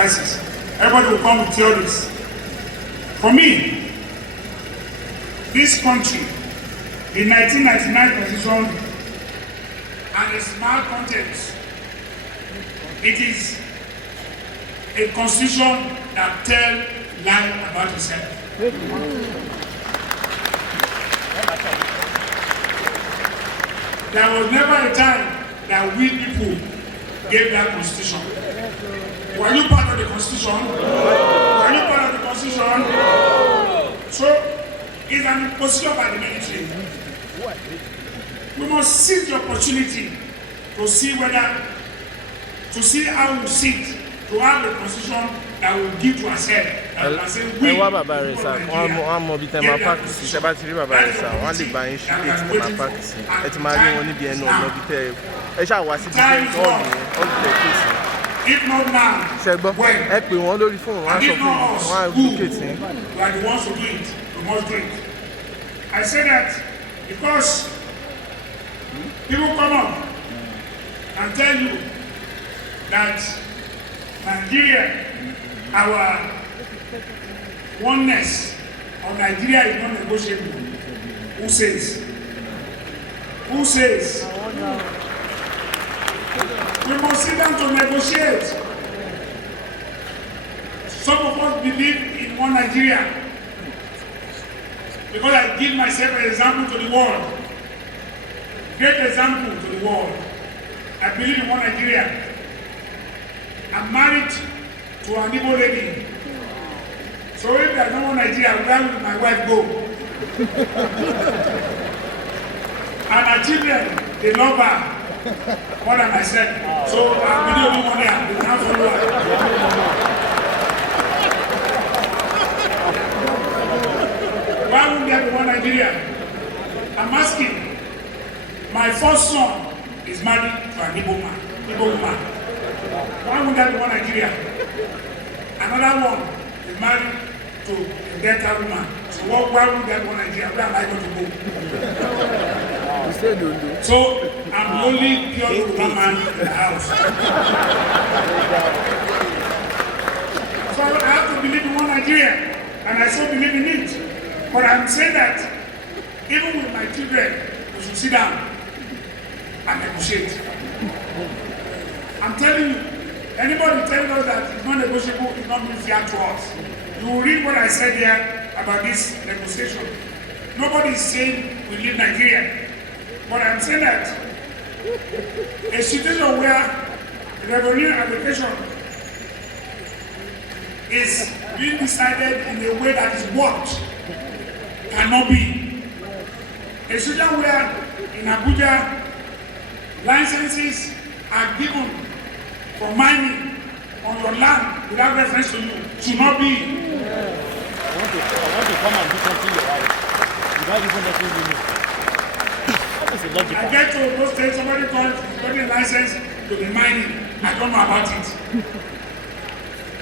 Everybody will come with theories. For me, this country, the 1999 Constitution and its malcontents, it is a constitution that tells lies about itself. There was never a time that we people gave that constitution. Were you part of the constitution? Were you part of the constitution? So it's an imposition by the military. We must seize the opportunity to see how we sit to have a constitution that will give to ourselves. We want Baba Resa. One more bit my practice. About three Baba Resa. One live by insurance my practice. It's my only be no bit. I shall was it all the case. If not now, when? If we want to phone, one if not us, who are the ones who do it, we must do it. I say that because people come up and tell you that Nigeria, our oneness of Nigeria is not negotiable. Who says? Who says? We must sit down to negotiate. Some of us believe in one Nigeria. Because I give myself an example to the world. Great example to the world. I believe in one Nigeria. I'm married to an Igbo lady. So if there's no one Nigeria, where will my wife go? And our children, they love her more than myself. So I'll be the only one there. They can't follow her. Why won't there be one Nigeria? I'm asking. My first son is married to an Igbo woman. Why won't there be one Nigeria? Another one is married to a Delta woman. So why won't there be one Nigeria? Where am I going to go? So I'm the only pure Yoruba man in the house. So I have to believe in one Nigeria, and I so believe in it. But I'm saying that even with my children, we should sit down and negotiate. I'm telling you, anybody telling us that it's not negotiable, it's not being fair to us. You will read what I said here about this negotiation. Nobody is saying we leave Nigeria. But I'm saying that a situation where revenue allocation is being decided in a way that is what cannot be. A situation where in Abuja licenses are given for mining on your land without reference to you should not be. I want to come and do something without even letting you know. I get to Ondo State, somebody got a license to be mining. I don't know about it.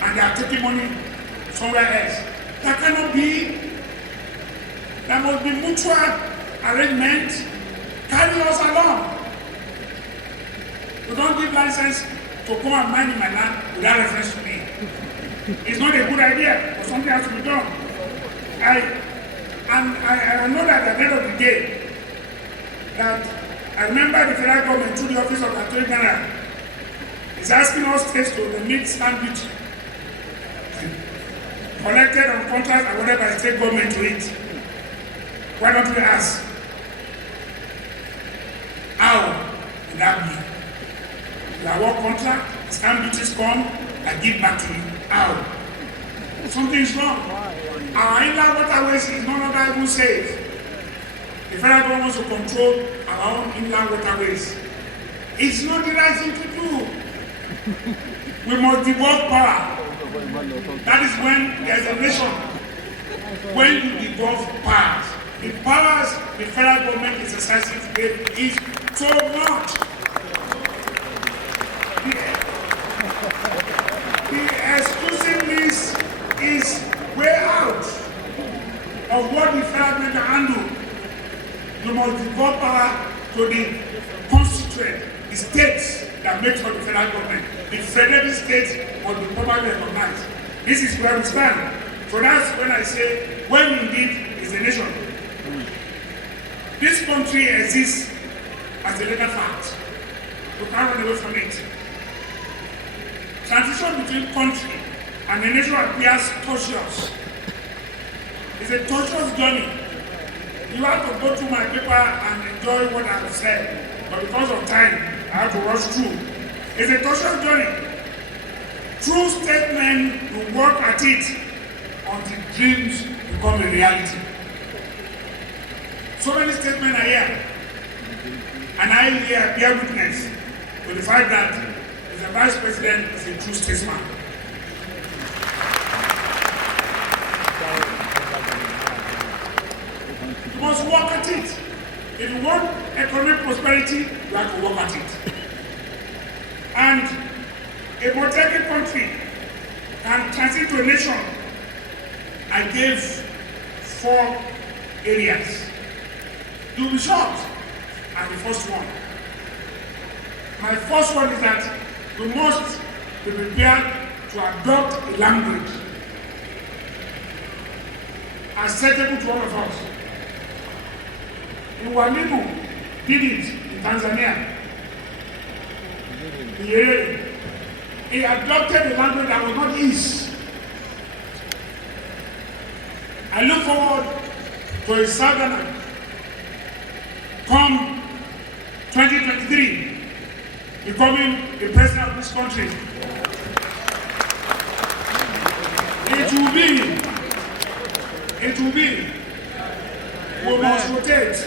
And they are taking money somewhere else. That cannot be. There must be mutual arrangement. Carry us along. You don't give license to come and mine in my land without reference to me. It's not a good idea, but something has to be done. I know that at the end of the day, that I remember the federal government through the office of the Attorney General is asking us states to remit stamp duty collected on contracts awarded by the state government to it. Why don't we ask? How would that be? The award contract, stamp duties come, I give back to you. How? Something is wrong. Our inland waterways is no longer even safe. The federal government wants to control our own inland waterways. It's not the right thing to do. We must devolve power. That is when there's a nation. When you devolve powers, the powers the federal government is exercising today is so much. The exclusive list is way out of what the federal government can handle. You must devolve power to the constituent, the states that make for the federal government. The federal states must be properly recognized. This is where we stand. So that's when I say, when indeed is a nation. This country exists as a legal fact. You can't run away from it. Transition between country and a nation appears tortuous. It's a tortuous journey. You have to go through my paper and enjoy what I have said, but because of time, I have to rush through. It's a tortuous journey. True statesmen will work at it until dreams become a reality. So many statesmen are here, and I here bear witness to the fact that the Vice President is a true statesman. You must work at it. If you want economic prosperity, you have to work at it. And a protected country can transit to a nation. I gave 4 areas. You'll be shocked at the first one. My first one is that we must be prepared to adopt a language acceptable to all of us. Mwalimu did it in Tanzania. He adopted a language that was not his. I look forward to a Southerner come 2023 becoming the president of this country. It will be, we must rotate.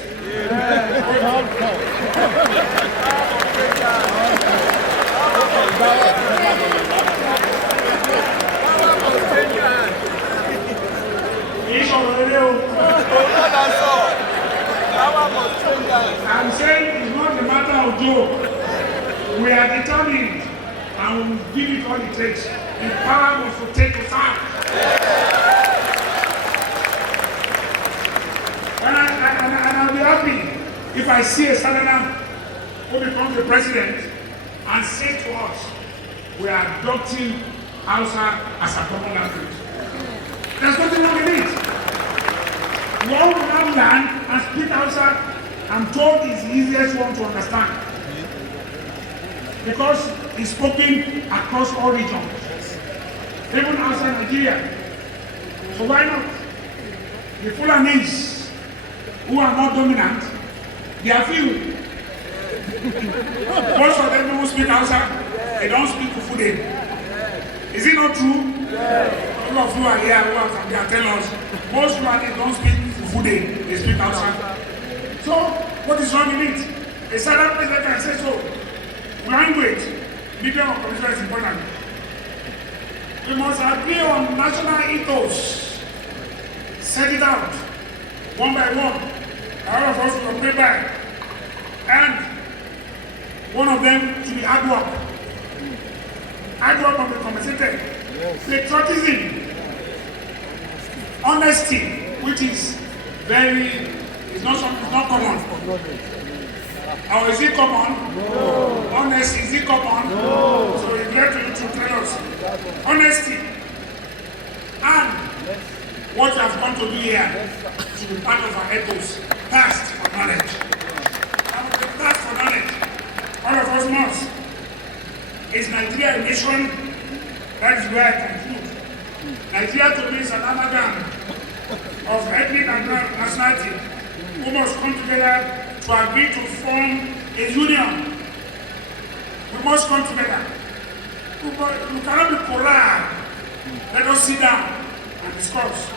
I'm saying it's not a matter of joke. We are determined and we will give it all it takes. The power must rotate to serve. And I'll be happy if I see a Southerner who becomes the president and say to us, we are adopting Hausa as a common language. There's nothing wrong with it. We all have land and speak Hausa. I'm told it's the easiest one to understand because it's spoken across all regions, even outside Nigeria. So why not? The Fulanese who are not dominant, they are few. Most of them who speak Hausa, they don't speak Fufude. Is it not true? All of you are here who are they are telling us most Fulanese don't speak Fufude, they speak Hausa. So, what is wrong with it? A Southern president can say so. Language, medium of communication is important. We must agree on national ethos. Set it out, one by one. All of us will pray by. And one of them should be hard work. Hard work must be compensated. Patriotism, honesty, which is it's not common. Or is it common? No. Honesty, is it common? No. So it's left to you to tell us. Honesty. And what you have come to do here should be part of our ethos. Thirst for knowledge. And the thirst for knowledge, all of us must. Is Nigeria a nation? That is where I conclude. Nigeria to me is an amalgam of ethnic and nationality who must come together to agree to form a union. We must come together. We cannot be corralled. Let us sit down and discuss.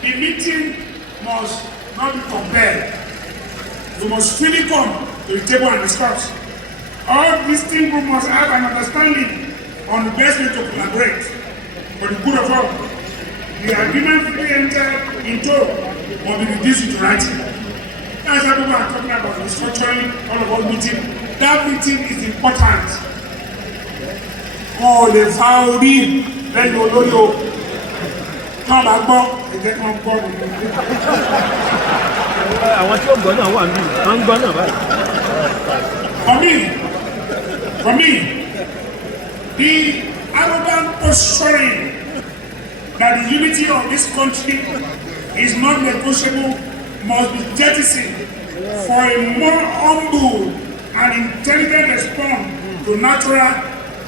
The meeting must not be compelled. We must freely come to the table and discuss. All these things we must have an understanding on the best way to collaborate for the good of all. The agreement freely entered into must be reduced into writing. That's what people are talking about, restructuring all of our meeting. That meeting is important. Oh, the founding, then you know, come back, and then come back. I want to go now. I'm going now. For me, the arrogant posturing that the unity of this country is not negotiable must be jettisoned for a more humble and intelligent response to natural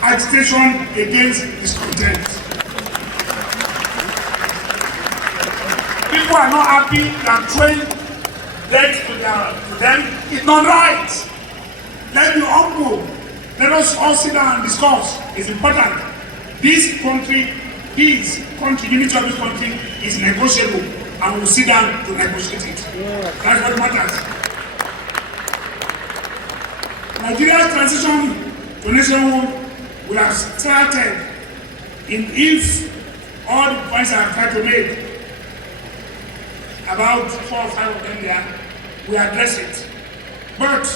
agitation against discontent. People are not happy that throwing death to them. It's not right. Let's be humble. Let us all sit down and discuss. It's important. This country, unity of this country is negotiable, and we'll sit down to negotiate it. That's what matters. Nigeria's transition to nationhood will have started if all the points I have tried to make, about 4 or 5 of them there, we address it. But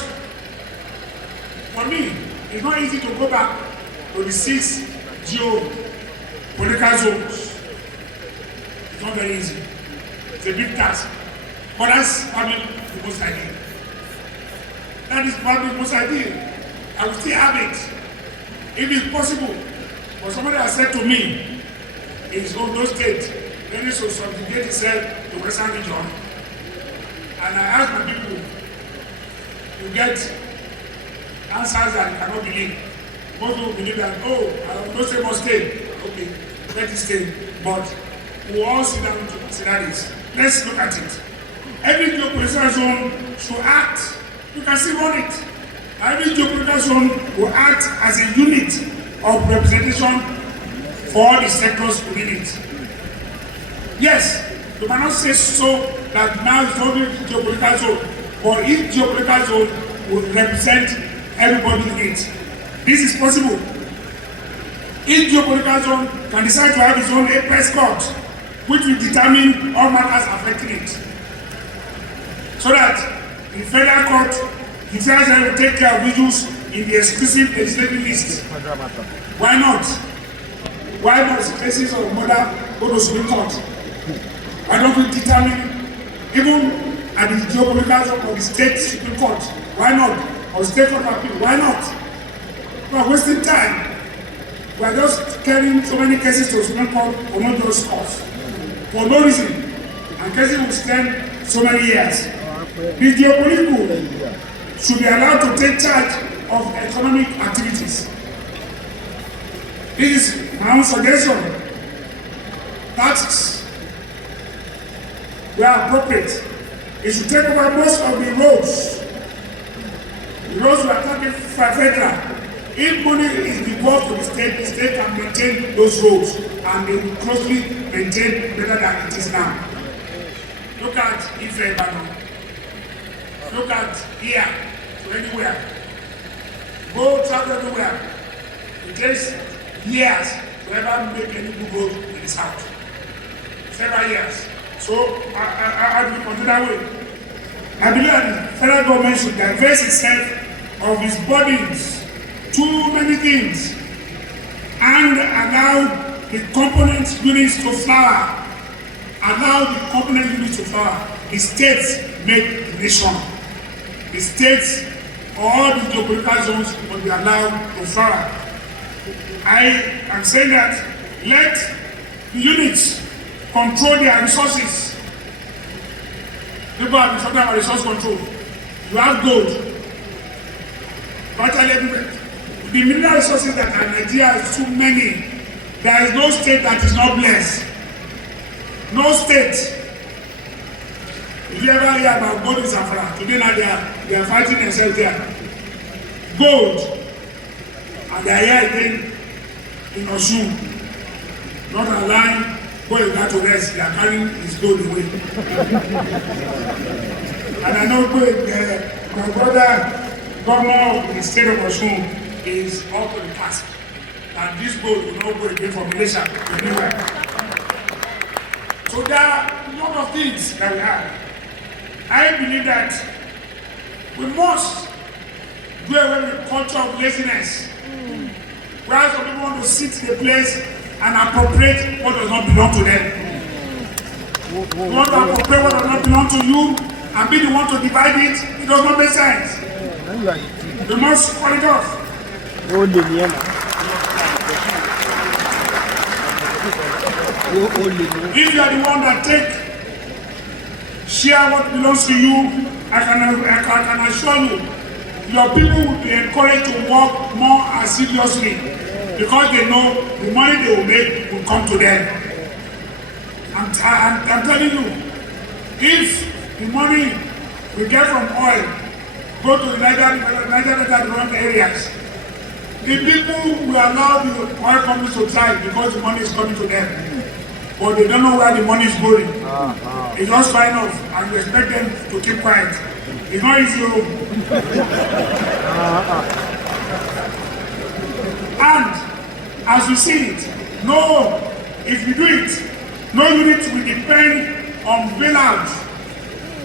for me, it's not easy to go back to the 6 geopolitical zones. It's not very easy. It's a big task. But that's probably the most ideal. That is probably the most ideal. I will still have it. If it's possible, but somebody has said to me, it's Ondo State, then it should subjugate itself to Western region. And I ask my people to get answers that you cannot believe. Most people believe that, Ondo State must stay. Okay, let it stay. But we all sit down to consider this. Let's look at it. Every geopolitical zone should act. You can still run it. Every geopolitical zone will act as a unit of representation for all the sectors within it. Yes, you cannot say so that now it's only geopolitical zone, but each geopolitical zone will represent everybody in it. This is possible. Each geopolitical zone can decide to have its own apex court, which will determine all matters affecting it. So that the federal court decides that it will take care of issues in the exclusive legislative list. Why not? Why must cases of murder go to Supreme Court? Why don't we determine, even at the geopolitical zone of the state Supreme Court? Why not? Or state court of appeal? Why not? We are wasting time. We are just carrying so many cases to Supreme Court for not those cause. For no reason. And cases will spend so many years. The geopolitical should be allowed to take charge of economic activities. This is my own suggestion. Taxes, where appropriate, it should take over most of the roads. The roads we are talking federal. If money is devolved to the state can maintain those roads, and they will closely maintain better than it is now. Look at Ile-Ife. Look at here to anywhere. Go travel everywhere. It takes years to ever make any good road in the south. Several years. So I will consider that way. I believe that the federal government should divest itself of its burdens, too many things, and allow the component units to flower. Allow the component units to flower. The states make the nation. The states, all the geopolitical zones will be allowed to flower. I am saying that let the units control their resources. People have been talking about resource control. You have gold. The mineral resources that are in Nigeria is too many. There is no state that is not blessed. No state. If you ever hear about gold in Zamfara, today now they are fighting themselves there. Gold. And they are here again in Osun. Not allowing Oyetola to rest. They are carrying his gold away. And I know my brother, governor of the state of Osun, is up to the task. And this gold will not go again from Malaysia to anywhere. So there are a lot of things that we have. I believe that we must do away with the culture of laziness. Where some people want to sit in a place and appropriate what does not belong to them. You want to appropriate what does not belong to you and be the one to divide it, it does not make sense. We must call it off. If you are the one that share what belongs to you, I can assure you, your people will be encouraged to work more assiduously because they know the money they will make will come to them. I'm telling you, if the money we get from oil go to the Niger development areas, the people will allow the oil companies to try because the money is coming to them. But they don't know where the money is going. It's just fine off, and we expect them to keep quiet. It's not easy. And as you see it, no, if you do it, no unit will depend on bailouts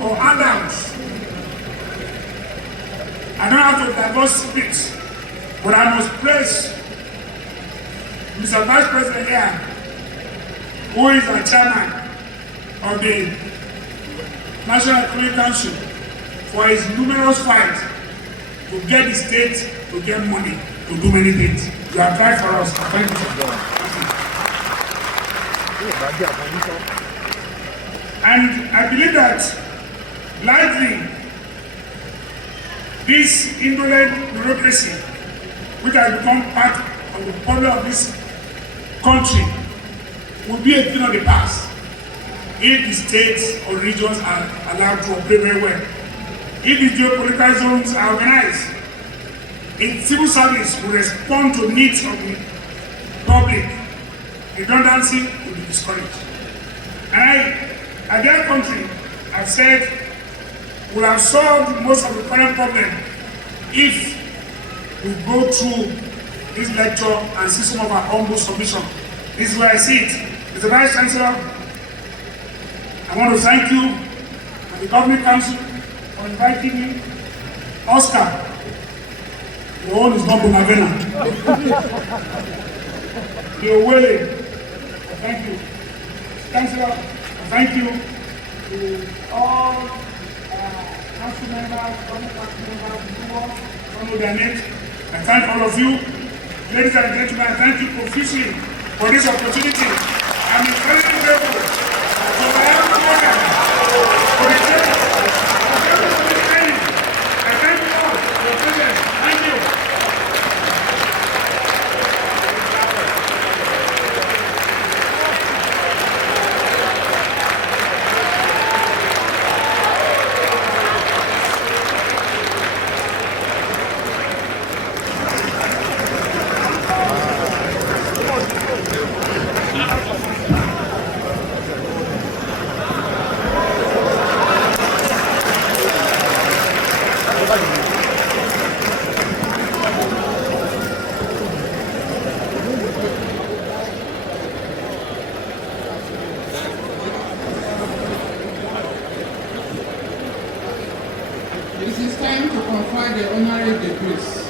or handouts. I don't have to diverse speech, but I must praise Mr. Vice President here, who is the chairman of the National Economic Council, for his numerous fights to get the state to get money to do many things. You have tried for us. Thank you. And I believe that likely this indolent bureaucracy, which has become part of the problem of this country, will be a thing of the past if the states or regions are allowed to operate very well. If the geopolitical zones are organized, if civil service will respond to needs of the public, redundancy will be discouraged. And at their country, I've said, will have solved most of the current problem if we go through this lecture and see some of our humble submission. This is where I see it. Mr. Vice Chancellor, I want to thank you and the Governing Council for inviting me. Oscar, your own is not Bonavena. You're willing. Thank you. Chancellor, thank you to all council members, government council members, who know their names. I thank all of you. Ladies and gentlemen, I thank you profusely for this opportunity. I'm incredibly grateful to Oyetola, for the church, for the training. I thank you all for your presence. Thank you. It is time to confer the honorary degrees.